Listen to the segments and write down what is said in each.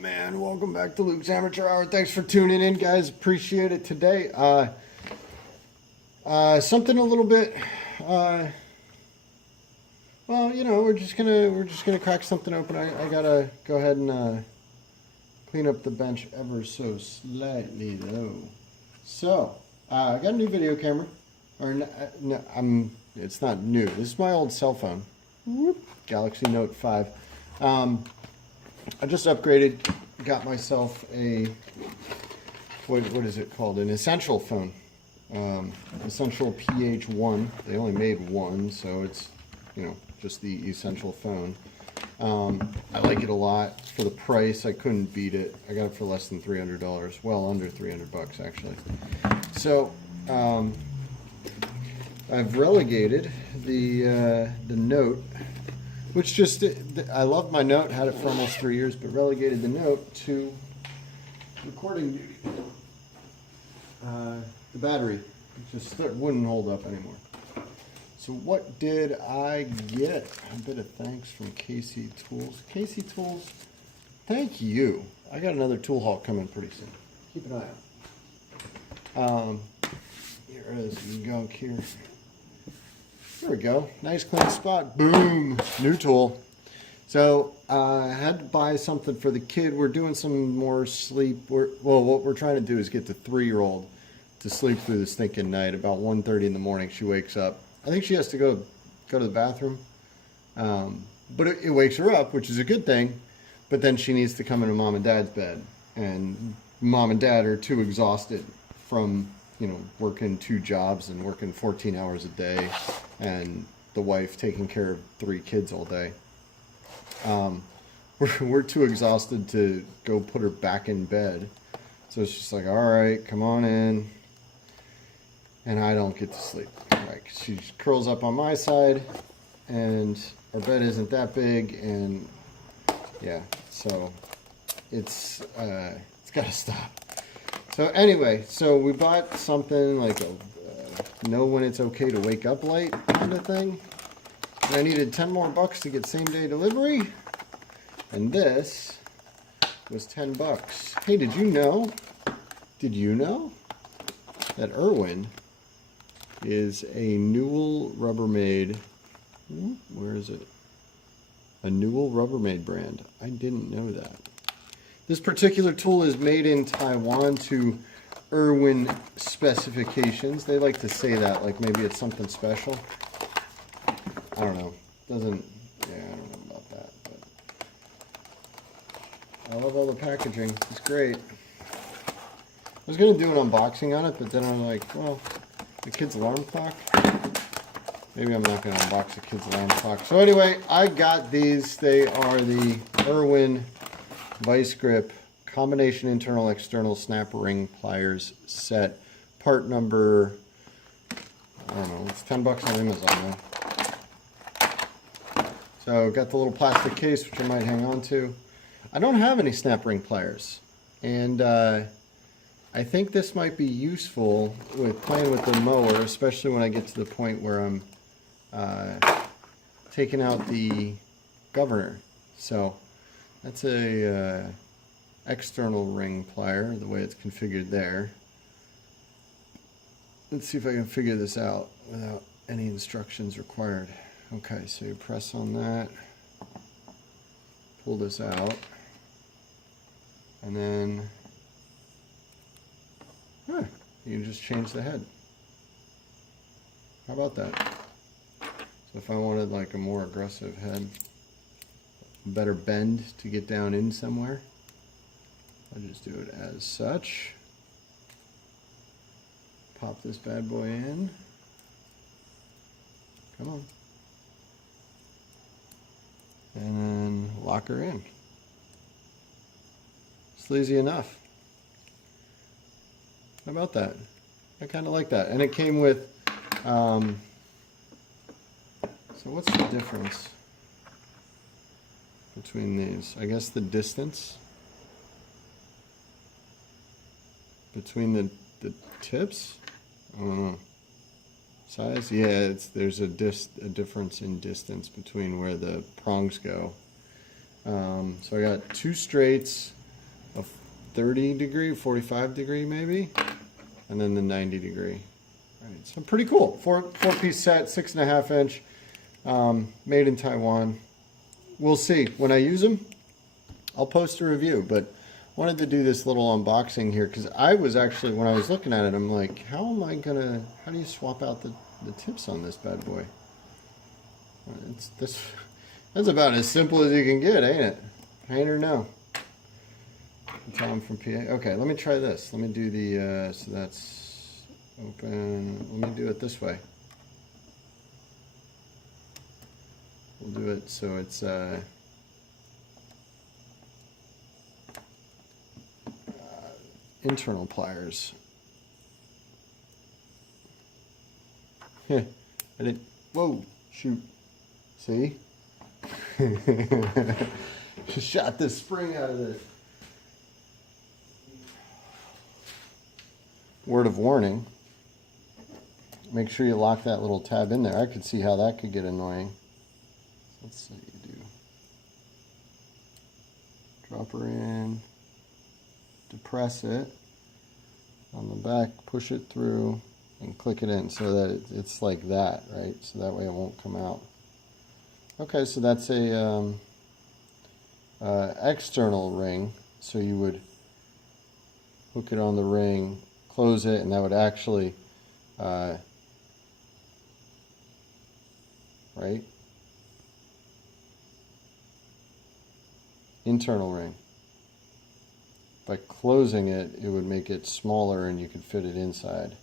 Man, welcome back to Luke's Amateur Hour. Thanks for tuning in, guys. Appreciate it today. Something a little bit. Well, you know, we're just gonna crack something open. I gotta go ahead and clean up the bench ever so slightly, though. So, I got a new video camera. It's not new. This is my old cell phone. Whoop, Galaxy Note 5. I just upgraded, got myself a, what is it called? An Essential phone. Essential PH1. They only made one, so it's, you know, just the Essential phone. I like it a lot. For the price, I couldn't beat it. I got it for less than $300. Well, under 300 bucks, actually. So, I've relegated the Note, which just, I loved my Note, had it for almost 3 years, but relegated the Note to recording duty. The battery just wouldn't hold up anymore. So what did I get? A bit of thanks from KC Tools. KC Tools, thank you. I got another tool haul coming pretty soon. Keep an eye out. Here is some gunk here. There we go. Nice clean spot. Boom. New tool. So I had to buy something for the kid. We're doing some more sleep. Well, what we're trying to do is get the 3-year-old to sleep through the stinking night. About 1:30 in the morning, she wakes up. I think she has to go to the bathroom. But it wakes her up, which is a good thing. But then she needs to come into mom and dad's bed. And mom and dad are too exhausted from, you know, working 2 jobs and working 14 hours a day, and the wife taking care of 3 kids all day. We're too exhausted to go put her back in bed. So it's just like, all right, come on in. And I don't get to sleep. Right, she curls up on my side, and our bed isn't that big, and yeah, so it's got to stop. So anyway, so we bought something like a know when it's okay to wake up late kind of thing. And I needed 10 more bucks to get same day delivery. And this was 10 bucks. Hey, did you know that Irwin is a Newell Rubbermaid, where is it? A Newell Rubbermaid brand. I didn't know that. This particular tool is made in Taiwan to Irwin specifications. They like to say that, like maybe it's something special. I don't know. I don't know about that. But I love all the packaging. It's great. I was going to do an unboxing on it, but then I'm like, well, the kid's alarm clock? Maybe I'm not going to unbox the kid's alarm clock. So anyway, I got these. They are the Irwin Vice Grip Combination Internal External Snap Ring Pliers set. Part number, I don't know, it's 10 bucks on Amazon now. So got the little plastic case, which I might hang on to. I don't have any snap ring pliers, and I think this might be useful with playing with the mower, especially when I get to the point where I'm taking out the governor. So that's a external ring plier, the way it's configured there. Let's see if I can figure this out without any instructions required. Okay, so you press on that, pull this out, and then you can just change the head. How about that? So if I wanted like a more aggressive head, better bend to get down in somewhere, I'll just do it as such. Pop this bad boy in. Come on. And then lock her in. Sleazy enough. How about that? I kind of like that. And it came with, so what's the difference between these? I guess the distance between the tips? I don't know. Size? Yeah, there's a difference in distance between where the prongs go. So I got 2 straights, 30 degree, 45 degree maybe, and then the 90 degree. All right, so pretty cool. Four-piece set, 6.5 inch, made in Taiwan. We'll see. When I use them, I'll post a review, but wanted to do this little unboxing here because I was actually, when I was looking at it, I'm like, how do you swap out the tips on this bad boy? That's about as simple as you can get, ain't it? Ain't or no? Tom from PA. Okay, let me try this. Let me do the, so that's open. Let me do it this way. We'll do it so it's, internal pliers. I didn't, whoa, shoot. See? Just shot this spring out of this. Word of warning. Make sure you lock that little tab in there. I could see how that could get annoying. Let's see what you do. Drop her in. Depress it. On the back, push it through and click it in so that it's like that, right? So that way it won't come out. Okay, so that's a external ring. So you would hook it on the ring, close it, and that would actually, right? Internal ring. By closing it, it would make it smaller and you could fit it inside.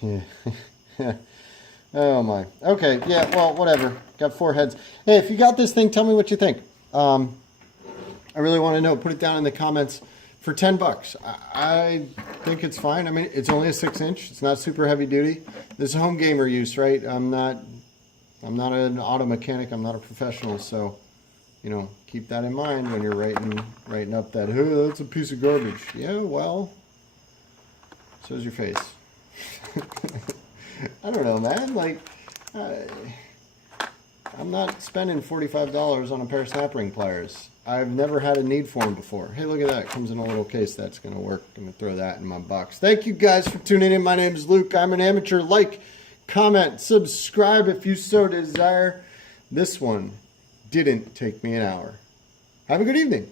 Yeah. Oh my. Okay, yeah, well, whatever. Got 4 heads. Hey, if you got this thing, tell me what you think. I really want to know. Put it down in the comments. For 10 bucks, I think it's fine. I mean, it's only a 6-inch. It's not super heavy duty. This is home gamer use, right? I'm not an auto mechanic. I'm not a professional, so you know, keep that in mind when you're writing up that, oh, that's a piece of garbage. Yeah, well, so's your face. I don't know, man. Like, I'm not spending $45 on a pair of snap ring pliers. I've never had a need for them before. Hey, look at that. It comes in a little case. That's going to work. I'm going to throw that in my box. Thank you guys for tuning in. My name is Luke. I'm an amateur. Like, comment, subscribe if you so desire. This one didn't take me an hour. Have a good evening.